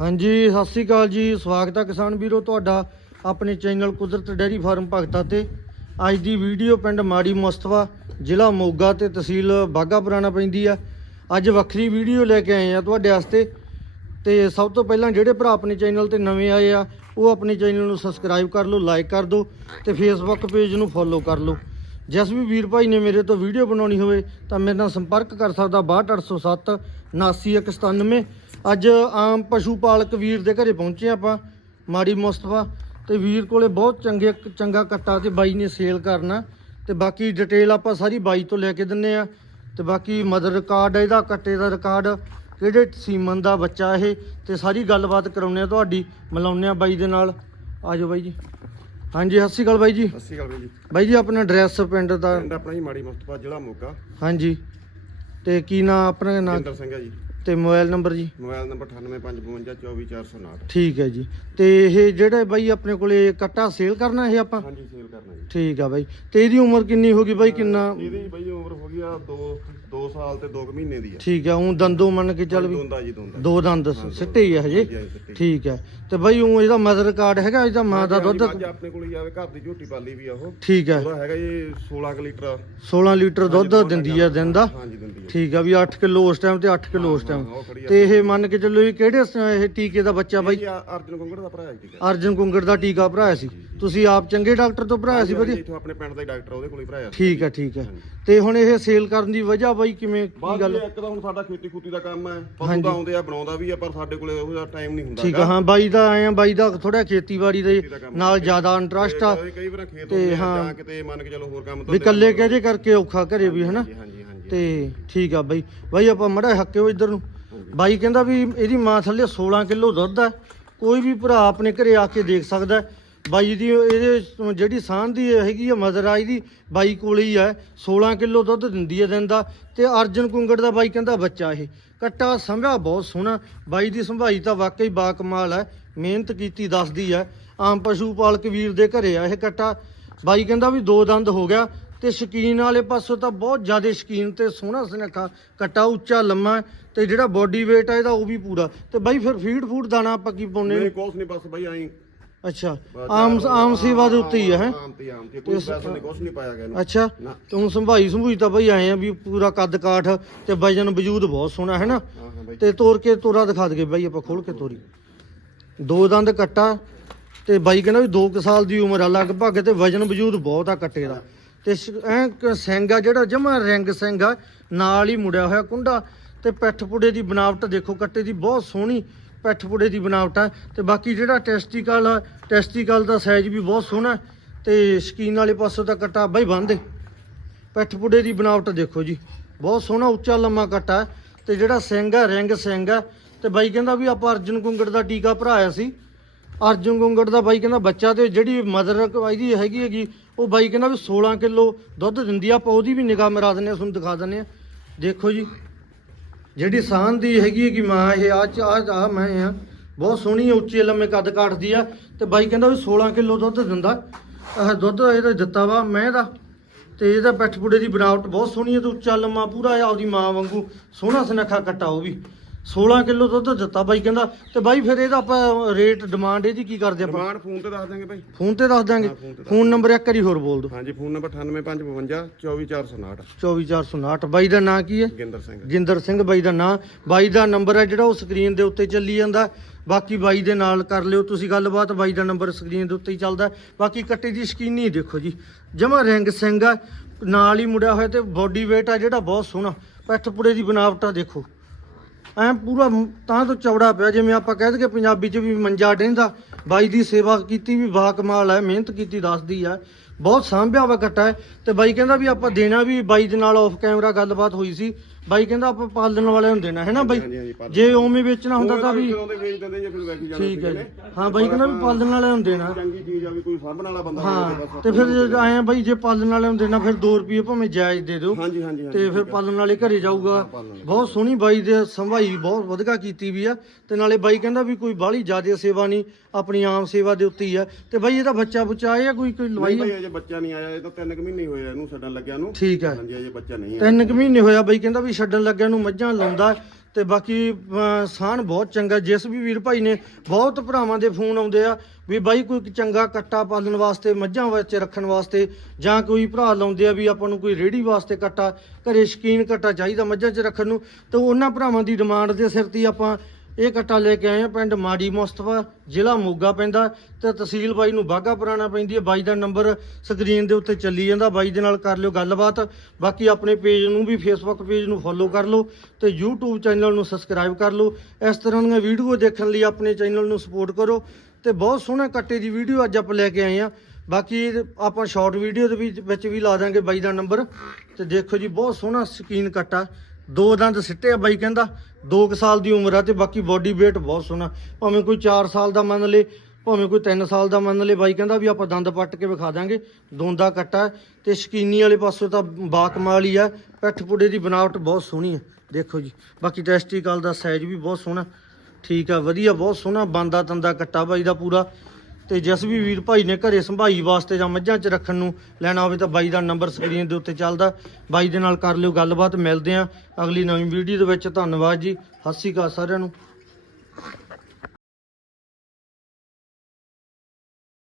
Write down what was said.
ਹਾਂਜੀ, ਸਤਿ ਸ੍ਰੀ ਅਕਾਲ ਜੀ। ਸਵਾਗਤ ਹੈ ਕਿਸਾਨ ਵੀਰੋ ਤੁਹਾਡਾ ਆਪਣੇ ਚੈਨਲ ਕੁਦਰਤ ਡੈਰੀ ਫਾਰਮ ਭਗਤਾ ਤੇ। ਅੱਜ ਦੀ ਵੀਡੀਓ ਪਿੰਡ ਮਾੜੀ ਮੁਸਤਫਾ, ਜ਼ਿਲ੍ਹਾ ਮੋਗਾ ਤੇ ਤਹਿਸੀਲ ਬਾਗਾ ਪੁਰਾਣਾ ਪੈਂਦੀ ਆ। ਅੱਜ ਵੱਖਰੀ ਵੀਡੀਓ ਲੈ ਕੇ ਆਏ ਆ ਤੁਹਾਡੇ ਵਾਸਤੇ। ਤੇ ਸਭ ਤੋਂ ਪਹਿਲਾਂ ਜਿਹੜੇ ਭਰਾ ਆਪਣੇ ਚੈਨਲ ਤੇ ਨਵੇਂ ਆਏ ਆ, ਉਹ ਆਪਣੇ ਚੈਨਲ ਨੂੰ ਸਬਸਕ੍ਰਾਈਬ ਕਰ ਲਓ, ਲਾਈਕ ਕਰ ਦਿਓ ਤੇ ਫੇਸਬੁੱਕ ਪੇਜ ਨੂੰ ਫੋਲੋ ਕਰ ਲਓ। ਜਿਸ ਵੀ ਵੀਰ ਭਾਈ ਨੇ ਮੇਰੇ ਤੋਂ ਵੀਡੀਓ ਬਣਾਉਣੀ ਹੋਵੇ ਤਾਂ ਮੇਰੇ ਨਾਲ ਸੰਪਰਕ ਕਰ ਸਕਦਾ 62807 79197 ਅੱਜ ਆਮ ਪਸ਼ੂ ਪਾਲਕ ਵੀਰ ਦੇ ਘਰੇ ਪਹੁੰਚੇ ਆਪਾਂ, ਮਾੜੀ ਮੁਸਤਫਾ। ਤੇ ਵੀਰ ਕੋਲੇ ਬਹੁਤ ਚੰਗੇ, ਚੰਗਾ ਕੱਟਾ ਤੇ ਬਾਈ ਨੇ ਸੇਲ ਕਰਨਾ। ਤੇ ਬਾਕੀ ਡਿਟੇਲ ਆਪਾਂ ਸਾਰੀ ਬਾਈ ਤੋਂ ਲੈ ਕੇ ਦਿੰਨੇ ਆ। ਤੇ ਬਾਕੀ ਮਦਰ ਰਿਕਾਰਡ ਇਹਦਾ ਕੱਟੇ ਦਾ ਰਿਕਾਰਡ ਕਿਹੜੇ ਸੀਮਨ ਦਾ ਬੱਚਾ ਇਹ, ਤੇ ਸਾਰੀ ਗੱਲਬਾਤ ਕਰਾਉਨੇ ਆ ਤੁਹਾਡੀ ਮਿਲਾਉਨੇ ਆ ਬਾਈ ਦੇ ਨਾਲ। ਆਜੋ ਬਾਈ ਜੀ। ਹਾਂਜੀ ਸਤਿ ਸ਼੍ਰੀ ਅਕਾਲ ਬਾਈ ਜੀ। ਸਤਿ ਸ਼੍ਰੀ ਅਕਾਲ ਬਾਈ ਜੀ। ਬਾਈ ਜੀ ਆਪਣਾ ਐਡਰੈਸ ਪਿੰਡ ਦਾ। ਪਿੰਡ ਆਪਣਾ ਜੀ ਮਾੜੀ ਮੁਸਤਫਾ ਜ਼ਿਲ੍ਹਾ ਮੋਗਾ। ਹਾਂਜੀ। ਤੇ ਕੀ ਨਾਂ ਆਪਣਾ ਨਾਂ? ਜਿੰਦਰ ਸਿੰਘ ਹੈ ਜੀ। ਤੇ ਮੋਬਾਈਲ ਨੰਬਰ ਜੀ? ਮੋਬਾਈਲ ਨੰਬਰ 9855244459 ਠੀਕ ਹੈ ਜੀ। ਤੇ ਇਹ ਜਿਹੜੇ ਬਾਈ ਆਪਣੇ ਕੋਲੇ ਕੱਟਾ ਸੇਲ ਕਰਨਾ ਇਹ ਆਪਾਂ? ਹਾਂਜੀ ਸੇਲ ਕਰਨਾ ਜੀ। ਠੀਕ ਆ ਬਾਈ। ਤੇ ਇਹਦੀ ਉਮਰ ਕਿੰਨੀ ਹੋ ਗਈ ਬਾਈ? ਕਿੰਨਾ? ਇਹਦੀ ਬਾਈ ਉਮਰ ਹੋ ਗਈ ਆ 2 2 ਸਾਲ ਤੇ 2 ਮਹੀਨੇ ਦੀ ਆ। ਠੀਕ ਆ ਉਹ ਦੰਦੋਂ ਮੰਨ ਕੇ ਚੱਲ ਵੀ। ਦੋਂਦਾ ਜੀ ਦੋਂਦਾ। ਦੋ ਦੰਦ ਸਿੱਟੇ ਹੀ ਆ ਹਜੇ। ਠੀਕ ਹੈ ਤੇ ਬਾਈ ਉਹ ਇਹਦਾ ਮਦਰ ਕਾਰਡ ਹੈਗਾ ਇਹਦਾ ਮਾਂ ਦਾ ਦੁੱਧ? ਅੱਜ ਆਪਣੇ ਕੋਲ ਆਵੇ ਘਰ ਦੀ ਝੋਟੀ ਪਾਲੀ ਵੀ ਆ ਉਹ। ਠੀਕ ਹੈ ਉਹਦਾ ਹੈਗਾ ਜੀ 16 ਕੁ ਲੀਟਰ। 16 ਲੀਟਰ ਦੁੱਧ ਦਿੰਦੀ ਆ ਦਿਨ ਦਾ। ਹਾਂਜੀ ਦਿੰਦੀ ਆ। ਠੀਕ ਆ ਵੀ 8 ਕਿਲੋ ਉਸ ਟਾਈਮ ਤੇ 8 ਕਿਲੋ ਉਸ ਟਾਈਮ ਹਾਂ, ਉਹ ਖੜੀ ਆ। ਤੇ ਇਹ ਮੰਨ ਕੇ ਚੱਲੋ ਵੀ ਕਿਹੜੇ ਸ- ਇਹ ਟੀਕੇ ਦਾ ਬੱਚਾ ਬਾਈ? ਅਰਜਨ ਗੁੰਗੜ ਦਾ ਭਰਾ ਹੈ ਅਰਜਨ ਕੁੰਗੜ ਦਾ ਟੀਕਾ ਭਰਾਇਆ ਸੀ। ਤੁਸੀਂ ਆਪ ਚੰਗੇ ਡਾਕਟਰ ਤੋਂ ਭਰਾਇਆ ਸੀ ਵਧੀਆ? ਇੱਥੋਂ ਆਪਣੇ ਪਿੰਡ ਦਾ ਹੀ ਡਾਕਟਰ ਆ, ਉਹਦੇ ਕੋਲ ਹੀ ਭਰਾਇਆ ਸੀ। ਠੀਕ ਹੈ ਠੀਕ ਹੈ। ਤੇ ਹੁਣ ਇਹ ਸੇਲ ਕਰਨ ਦੀ ਵਜ੍ਹਾ ਬਾਈ ਕਿਵੇਂ ਕੀ ਗੱਲ? ਇੱਕ ਤਾਂ ਹੁਣ ਸਾਡਾ ਖੇਤੀ ਖੂਤੀ ਦਾ ਕੰਮ ਹੈ ਪਸ਼ੂ ਤਾਂ ਆਉਂਦੇ ਆ ਬਣਾਉਂਦਾ ਵੀ ਆ ਪਰ ਸਾਡੇ ਕੋਲੇ ਉਹੋ ਜਿਹਾ ਟਾਈਮ ਨਹੀਂ ਹੁੰਦਾ ਠੀਕ ਆ ਹਾਂ ਬਾਈ ਦਾ ਆਏ ਆ ਬਾਈ ਦਾ ਥੋੜਾ ਖੇਤੀਬਾੜੀ ਦੇ ਦਾ ਕੰਮ ਨਾਲ ਜ਼ਿਆਦਾ ਇੰਟਰਸਟ ਆ। ਕਈ- ਕਈ ਵਾਰ ਖੇਤ ਤੇ ਹੁੰਦੇ ਆ ਹਾਂ। ਜਾਂ ਕਿਤੇ ਮੰਨ ਕੇ ਚਲੋ ਹੋਰ ਕੰਮ ਵੀ ਇਕੱਲੇ ਕਹਦੇ ਕਰਕੇ ਔਖਾ ਘਰੇ ਵੀ ਹਨਾ? ਹਾਂਜੀ ਹਾਂਜੀ ਹਾਂਜੀ। ਤੇ ਠੀਕ ਆ ਬਾਈ। ਬਾਈ ਆਪਾਂ ਮੜਾ ਹੱਕਿਓ ਇੱਧਰ ਨੂੰ। ਬਾਈ ਕਹਿੰਦਾ ਵੀ ਇਹਦੀ ਮਾਂ ਥੱਲੇ 16 ਕਿਲੋ ਦੁੱਧ ਹੈ ਕੋਈ ਵੀ ਭਰਾ ਆਪਣੇ ਘਰੇ ਆ ਕੇ ਦੇਖ ਸਕਦਾ ਬਾਈ ਦੀ ਇਹਦੇ ਜਿਹੜੀ ਸਾਂਝ ਦੀ ਹੈਗੀ ਆ, ਮਦਰ ਆਈ ਦੀ, ਬਾਈ ਕੋਲ ਹੀ ਹੈ 16 ਕਿਲੋ ਦੁੱਧ ਦਿੰਦੀ ਹੈ ਦਿਨ ਦਾ। ਤੇ ਅਰਜਨ ਕੁੰਗੜ ਦਾ ਬਾਈ ਕਹਿੰਦਾ ਬੱਚਾ ਇਹ। ਕੱਟਾ ਸੰਭਿਆ ਬਹੁਤ ਸੋਹਣਾ। ਬਾਈ ਦੀ ਸੰਭਾਈ ਤਾਂ ਵਾਕਈ ਬਾ ਕਮਾਲ ਹੈ ਮਿਹਨਤ ਕੀਤੀ ਦੱਸਦੀ ਹੈ ਆਮ ਪਸ਼ੂ ਪਾਲਕ ਵੀਰ ਦੇ ਘਰੇ ਆ ਇਹ ਕੱਟਾ। ਬਾਈ ਕਹਿੰਦਾ ਵੀ ਦੋ ਦੰਦ ਹੋ ਗਿਆ। ਤੇ ਸ਼ਕੀਨ ਵਾਲੇ ਪਾਸੋਂ ਤਾਂ ਬਹੁਤ ਜ਼ਿਆਦਾ ਸ਼ਕੀਨ ਤੇ ਸੋਹਣਾ ਸੁਨੱਖਾ ਕੱਟਾ ਉੱਚਾ ਲੰਮਾ ਤੇ ਜਿਹੜਾ ਬੋਡੀ weight ਹੈ ਇਹਦਾ ਉਹ ਵੀ ਪੂਰਾ। ਤੇ ਬਾਈ ਫਿਰ ਫੀਡ ਫੂਡ ਦਾਣਾ ਆਪਾਂ ਕੀ ਪਾਉਨੇ ਨਹੀਂ ਕੁਛ ਨਹੀਂ ਬਸ ਬਈ ਐਂ। ਅੱਛਾ ਆਮ ਆਮ ਸੇਵਾ ਦੇ ਉੱਤੇ ਹੀ ਹੈ ਹੈਂ? ਆਮ ਤੇ ਆਮ ਤੇ ਕੋਈ ਪੈਸਾ ਨਹੀਂ ਕੁਛ ਨਹੀਂ ਪਾਇਆ ਗਿਆ ਇਹਨੂੰ। ਅੱਛਾ ਨਾ। ਤੇ ਹੁਣ ਸੰਭਾਈ ਸੰਭੂਈ ਤਾਂ ਬਈ ਆਏ ਆ ਵੀ ਪੂਰਾ ਕੱਦ ਕਾਠ ਤੇ ਵਜਨ ਵਜੂਦ ਬਹੁਤ ਸੋਹਣਾ ਹੈ ਨਾ ਹਾਂ ਹਾਂ ਬਈ। ਤੇ ਤੋੜ ਕੇ ਤੋਰਾ ਦਿਖਾ ਦਗੇ ਬਾਈ ਆਪਾਂ ਖੋਲ ਕੇ ਤੋਰੀ। ਦੋ ਦੰਦ ਕੱਟਾ ਤੇ ਬਾਈ ਕਹਿੰਦਾ ਵੀ 2 ਸਾਲ ਦੀ ਉਮਰ ਆ ਲਗਭਗ ਤੇ ਵਜਨ ਵਜੂਦ ਬਹੁਤ ਆ ਕੱਟੇ ਦਾ। ਤੇ ਸ਼- ਸਿੰਘ ਆ ਜਿਹੜਾ ਜਮਾ ਰਿੰਗ ਸਿੰਘ ਆ, ਨਾਲ ਹੀ ਮੁੜਿਆ ਹੋਇਆ ਕੁੰਡਾ ਤੇ ਪਿੱਠ ਪੁੜੇ ਦੀ ਬਣਾਵਟ ਦੇਖੋ, ਕੱਟੇ ਦੀ ਬਹੁਤ ਸੋਹਣੀ ਪਿੱਠ ਪੁੜੇ ਦੀ ਬਣਾਵਟ ਆ ਤੇ ਬਾਕੀ ਜਿਹੜਾ ਟੈਸਟੀਕਲ ਆ, ਟੈਸਟੀਕਲ ਦਾ ਸਾਈਜ਼ ਵੀ ਬਹੁਤ ਸੋਹਣਾ ਹੈ ਤੇ ਸ਼ਕੀਨ ਵਾਲੇ ਪਾਸੋਂ ਤਾਂ ਕੱਟਾ ਬਾਈ ਬੰਨਦੇ ਪਿੱਠ ਪੁੜੇ ਦੀ ਬਣਾਵਟ ਦੇਖੋ ਜੀ, ਬਹੁਤ ਸੋਹਣਾ ਉੱਚਾ ਲੰਮਾ ਕੱਟਾ ਹੈ ਤੇ ਜਿਹੜਾ ਸਿੰਘ ਹੈ ਰਿੰਗ ਸਿੰਘ ਹੈ ਤੇ ਬਾਈ ਕਹਿੰਦਾ ਵੀ ਆਪਾਂ ਅਰਜਨ ਕੁੰਗੜ ਦਾ ਟੀਕਾ ਭਰਾਇਆ ਸੀ। ਅਰਜੁਨ ਗੁੰਗੜ ਦਾ ਬਾਈ ਕਹਿੰਦਾ ਬੱਚਾ ਤੇ ਜਿਹੜੀ ਮਦਰ ਇਹਦੀ ਹੈਗੀ ਹੈਗੀ, ਉਹ ਬਾਈ ਕਹਿੰਦਾ ਵੀ 16 ਕਿਲੋ ਦੁੱਧ ਦਿੰਦੀ ਆ, ਆਪਾਂ ਉਹਦੀ ਵੀ ਨਿਗਾਹ ਮਰਾ ਦਿੰਨੇ ਆ, ਤੁਹਾਨੂੰ ਦਿਖਾ ਦਿੰਨੇ ਆ। ਦੇਖੋ ਜੀ, ਜਿਹੜੀ ਸਾਂਝ ਦੀ ਹੈਗੀ ਹੈ ਕਿ ਮਾਂ ਇਹ ਆ ਚ ਆ ਆ ਮੈਂ ਆ, ਬਹੁਤ ਸੋਹਣੀ ਉੱਚੇ ਲੰਮੇ ਕੱਦ ਕਾਟਦੀ ਆ, ਤੇ ਬਾਈ ਕਹਿੰਦਾ ਵੀ 16 ਕਿਲੋ ਦੁੱਧ ਦਿੰਦਾ। ਆਹ ਦੁੱਧ ਇਹਦਾ ਦਿੱਤਾ ਵਾ ਮੈਂ ਦਾ ਤੇ ਇਹਦਾ ਪਿੱਠ ਪੁੜੇ ਦੀ ਬਣਾਵਟ ਬਹੁਤ ਸੋਹਣੀ ਹੈ ਤੇ ਉੱਚਾ ਲੰਮਾ ਪੂਰਾ ਆ, ਆਪਦੀ ਮਾਂ ਵਾਂਗੂ ਸੋਹਣਾ ਸੁਨੱਖਾ ਕੱਟਾ ਉਹ ਵੀ। 16 ਕਿਲੋ ਦੁੱਧ ਦਿੱਤਾ ਬਾਈ ਕਹਿੰਦਾ ਤੇ ਬਾਈ ਫਿਰ ਇਹਦਾ ਆਪਾਂ ਰੇਟ ਡਿਮਾਂਡ ਇਹਦੀ ਕੀ ਕਰਦੇ ਆਪਾਂ? ਡਿਮਾਂਡ ਫੋਨ ਤੇ ਦੱਸ ਦਾਂਗੇ ਬਾਈ। ਫੋਨ ਤੇ ਦੱਸ ਦਾਂਗੇ ਹਾਂ, phone ਤੇ ਦੱਸ ਫੋਨ ਨੰਬਰ ਇੱਕ ਵਾਰੀ ਹੋਰ ਬੋਲ ਦਿਓ। ਹਾਂਜੀ ਫੋਨ ਨੰਬਰ 9855 24459 24459 ਬਾਈ ਦਾ ਨਾਂ ਕੀ ਹੈ? ਗਿੰਦਰ ਸਿੰਘ। ਜਿੰਦਰ ਸਿੰਘ ਬਾਈ ਦਾ ਨਾਂ। ਬਾਈ ਦਾ ਨੰਬਰ ਹੈ ਜਿਹੜਾ ਉਹ ਸਕਰੀਨ ਦੇ ਉੱਤੇ ਚੱਲੀ ਜਾਂਦਾ। ਬਾਕੀ ਬਾਈ ਦੇ ਨਾਲ ਕਰ ਲਿਓ ਤੁਸੀਂ ਗੱਲਬਾਤ। ਬਾਈ ਦਾ ਨੰਬਰ ਸਕਰੀਨ ਦੇ ਉੱਤੇ ਹੀ ਚੱਲਦਾ ਬਾਕੀ ਕੱਟੇ ਦੀ ਸ਼ਕੀਨੀ ਦੇਖੋ ਜੀ। ਜਮਾ ਰਿੰਗ ਸਿੰਘ ਆ ਨਾਲ ਹੀ ਮੁੜਿਆ ਹੋਇਆ ਤੇ ਬੋਡੀ weight ਆ ਜਿਹੜਾ ਬਹੁਤ ਸੋਹਣਾ। ਪਿੱਠ ਪੁੜੇ ਦੀ ਬਣਾਵਟ ਦੇਖੋ। ਐ ਪੂਰਾ ਤਾਂ ਤੋਂ ਚੌੜਾ ਪਿਆ, ਜਿਵੇਂ ਆਪਾਂ ਕਹਿ ਦਈਏ ਪੰਜਾਬੀ 'ਚ ਵੀ ਮੰਜਾ ਡਹਿੰਦਾ ਬਾਈ ਦੀ ਸੇਵਾ ਕੀਤੀ ਵੀ ਬਾ ਕਮਾਲ ਹੈ, ਮਿਹਨਤ ਕੀਤੀ ਦੱਸਦੀ ਆ ਬਹੁਤ ਸਾਂਭਿਆ ਵਾ ਇਕੱਠਾ ਹੈ। ਤੇ ਬਾਈ ਕਹਿੰਦਾ ਵੀ ਆਪਾਂ ਦੇਣਾ ਵੀ, ਬਾਈ ਦੇ ਨਾਲ ਆਫ ਕੈਮਰਾ ਗੱਲਬਾਤ ਹੋਈ ਸੀ ਬਾਈ ਕਹਿੰਦਾ ਆਪਾਂ ਪਾਲਣ ਵਾਲਿਆਂ ਨੂੰ ਦੇਣਾ ਹੈ ਨਾ ਬਾਈ? ਹਾਂਜੀ, ਹਾਂਜੀ, ਪਾਲਣ। ਜੇ ਉਵੇਂ ਵੇਚਣਾ ਹੁੰਦਾ ਤਾਂ ਵੀ ਵੇਚ ਦਿੰਦੇ ਜੇ ਫਿਰ ਠੀਕ ਹੈ ਜੀ। ਨੇ। ਹਾਂ ਬਾਈ ਕਹਿੰਦਾ ਵੀ ਪਾਲਣ ਵਾਲਿਆਂ ਨੂੰ। ਦੇਣਾ ਚੰਗੀ ਚੀਜ਼ ਆ ਵੀ ਕੋਈ ਸਾਂਭਣ ਵਾਲਾ ਬੰਦਾ ਹੋਵੇ ਹਾਂ ਤੇ ਫਿਰ ਜੇ ਆਏ ਆ ਬਾਈ ਜੇ ਪਾਲਣ ਵਾਲਿਆਂ ਨੂੰ ਦੇਣਾ ਫਿਰ 2 ਰੁਪਏ ਭਾਵੇਂ ਜਾਇਜ਼ ਦੇ ਦਿਓ। ਹਾਂਜੀ ਹਾਂਜੀ ਹਾਂਜੀ ਤੇ ਫਿਰ ਪਾਲਣ ਵਾਲੇ ਘਰੇ ਜਾਊਗਾ। ਵਾਲੇ। ਬਹੁਤ ਸੋਹਣੀ ਬਾਈ ਦੇ ਸੰਭਾਈ ਬਹੁਤ ਵਧੀਆ ਕੀਤੀ ਵੀ ਆ। ਤੇ ਨਾਲੇ ਬਾਈ ਕਹਿੰਦਾ ਵੀ ਕੋਈ ਬਾਹਲੀ ਜ਼ਿਆਦਾ ਸੇਵਾ ਨਹੀਂ ਆਪਣੀ ਆਮ ਸੇਵਾ ਦੇ ਉੱਤੇ ਹੀ ਆ। ਤੇ ਬਾਈ ਇਹਦਾ ਬੱਚਾ ਬੁੱਚਾ ਆਇਆ ਕੋਈ ਕੋਈ ਨਹੀਂ ਲਵਾਈ ਭਾਈ ਅਜੇ ਬੱਚਾ ਨਹੀਂ ਆਇਆ ਇਹ ਤਾਂ 3 ਕੁ ਮਹੀਨੇ ਹੋਏ ਆ ਇਹਨੂੰ ਛੱਡਣ ਲੱਗਿਆ ਨੂੰ। ਠੀਕ ਹੈ ਹਾਂਜੀ ਅਜੇ ਬੱਚਾ ਨਹੀਂ ਆਇਆ। ਤਿੰਨ ਕੁ ਮਹੀਨੇ ਹੋਇਆ ਬਾਈ ਕਹਿੰਦਾ ਵੀ ਛੱਡਣ ਲੱਗਿਆ ਨੂੰ ਮੱਝਾਂ ਲਾਉਂਦਾ ਤੇ ਬਾਕੀ ਅਹ, ਸਾਨ ਬਹੁਤ ਚੰਗਾ ਜਿਸ ਵੀ ਵੀਰ ਭਾਈ ਨੇ ਬਹੁਤ ਭਰਾਵਾਂ ਦੇ ਫੋਨ ਆਉਂਦੇ ਆ ਵੀ ਬਾਈ ਕੋਈ ਚੰਗਾ ਕੱਟਾ ਪਾਲਣ ਵਾਸਤੇ ਮੱਝਾਂ ਵਿੱਚ ਰੱਖਣ ਵਾਸਤੇ ਜਾਂ ਕੋਈ ਭਰਾ ਲਾਉਂਦੇ ਆ ਵੀ ਆਪਾਂ ਨੂੰ ਕੋਈ ਰੇੜੀ ਵਾਸਤੇ ਕੱਟਾ ਘਰੇ ਸ਼ਕੀਨ ਕੱਟਾ ਚਾਹੀਦਾ ਮੱਝਾਂ 'ਚ ਰੱਖਣ ਨੂੰ ਤੇ ਉਹਨਾਂ ਭਰਾਵਾਂ ਦੀ ਡਿਮਾਂਡ ਦੇ ਸਿਰ ਤੇ ਆਪਾਂ ਇਹ ਕੱਟਾ ਲੈ ਕੇ ਆਏ ਆ ਪਿੰਡ ਮਾੜੀ ਮੁਸਤਫਾ, ਜ਼ਿਲ੍ਹਾ ਮੋਗਾ ਪੈਂਦਾ ਤੇ ਤਹਿਸੀਲ ਬਾਈ ਨੂੰ ਬਾਗਾ ਪੁਰਾਣਾ ਪੈਂਦੀ ਹੈ। ਬਾਈ ਦਾ ਨੰਬਰ ਸਕਰੀਨ ਦੇ ਉੱਤੇ ਚੱਲੀ ਜਾਂਦਾ। ਬਾਈ ਦੇ ਨਾਲ ਕਰ ਲਿਓ ਗੱਲਬਾਤ। ਬਾਕੀ ਆਪਣੇ ਪੇਜ ਨੂੰ ਵੀ ਫੇਸਬੁੱਕ ਪੇਜ ਨੂੰ ਫੋਲੋ ਕਰ ਲਓ ਤੇ YouTube ਚੈਨਲ ਨੂੰ ਸਬਸਕ੍ਰਾਈਬ ਕਰ ਲਓ। ਇਸ ਤਰ੍ਹਾਂ ਦੀਆਂ ਵੀਡੀਓ ਦੇਖਣ ਲਈ ਆਪਣੇ ਚੈਨਲ ਨੂੰ ਸਪੋਰਟ ਕਰੋ ਤੇ ਬਹੁਤ ਸੋਹਣੇ ਕੱਟੇ ਦੀ ਵੀਡੀਓ ਅੱਜ ਆਪਾਂ ਲੈ ਕੇ ਆਏ ਆ। ਬਾਕੀ ਆਪਾਂ ਸ਼ਾਰਟ ਵੀਡੀਓ ਦੇ ਵਿੱਚ ਵਿੱਚ ਵੀ ਲਾ ਦਾਂਗੇ ਬਾਈ ਦਾ ਨੰਬਰ। ਤੇ ਦੇਖੋ ਜੀ, ਬਹੁਤ ਸੋਹਣਾ ਸਕੀਨ ਕੱਟਾ। ਦੋ ਦੰਦ ਸਿੱਟੇ ਆ ਬਾਈ ਕਹਿੰਦਾ। 2 ਸਾਲ ਦੀ ਉਮਰ ਆ ਤੇ ਬਾਕੀ ਬਾਡੀ weight ਬਹੁਤ ਸੋਹਣਾ। ਭਾਵੇਂ ਕੋਈ 4 ਸਾਲ ਦਾ ਮੰਨ ਲੇ, ਭਾਵੇਂ ਕੋਈ 3 ਸਾਲ ਦਾ ਮੰਨ ਲੇ, ਬਾਈ ਕਹਿੰਦਾ ਵੀ ਆਪਾਂ ਦੰਦ ਪੱਟ ਕੇ ਵਿਖਾ ਦਾਂਗੇ, ਦੋਂਦਾ ਕੱਟਾ ਹੈ। ਤੇ ਸ਼ਕੀਨੀ ਵਾਲੇ ਪਾਸੋਂ ਤਾਂ ਬਾਕਮਾਲ ਹੀ ਆ, ਪਿੱਠ ਪੁੜੇ ਦੀ ਬਣਾਵਟ ਬਹੁਤ ਸੋਹਣੀ ਹੈ ਦੇਖੋ ਜੀ, ਬਾਕੀ ਟੈਸਟੀਕਲ ਦਾ ਸਾਈਜ਼ ਵੀ ਬਹੁਤ ਸੋਹਣਾ। ਠੀਕ ਆ, ਵਧੀਆ, ਬਹੁਤ ਸੋਹਣਾ, ਬੰਦਾ ਤੰਦਾ ਕੱਟਾ ਬਾਈ ਦਾ ਪੂਰਾ। ਤੇ ਜਿਸ ਵੀ ਵੀਰ ਭਾਈ ਨੇ ਘਰੇ ਸੰਭਾਈ ਵਾਸਤੇ ਜਾਂ ਮੱਝਾਂ 'ਚ ਰੱਖਣ ਨੂੰ ਲੈਣਾ ਹੋਵੇ ਤਾਂ ਬਾਈ ਦਾ ਨੰਬਰ ਸਕਰੀਨ ਦੇ ਉੱਤੇ ਚੱਲਦਾ। ਬਾਈ ਦੇ ਨਾਲ ਕਰ ਲਿਓ ਗੱਲਬਾਤ, ਮਿਲਦੇ ਆਂ ਅਗਲੀ ਨਵੀਂ ਵੀਡੀਓ ਦੇ ਵਿੱਚ। ਧੰਨਵਾਦ ਜੀ। ਸਤਿ ਸ਼੍ਰੀ ਅਕਾਲ ਸਾਰਿਆਂ ਨੂੰ।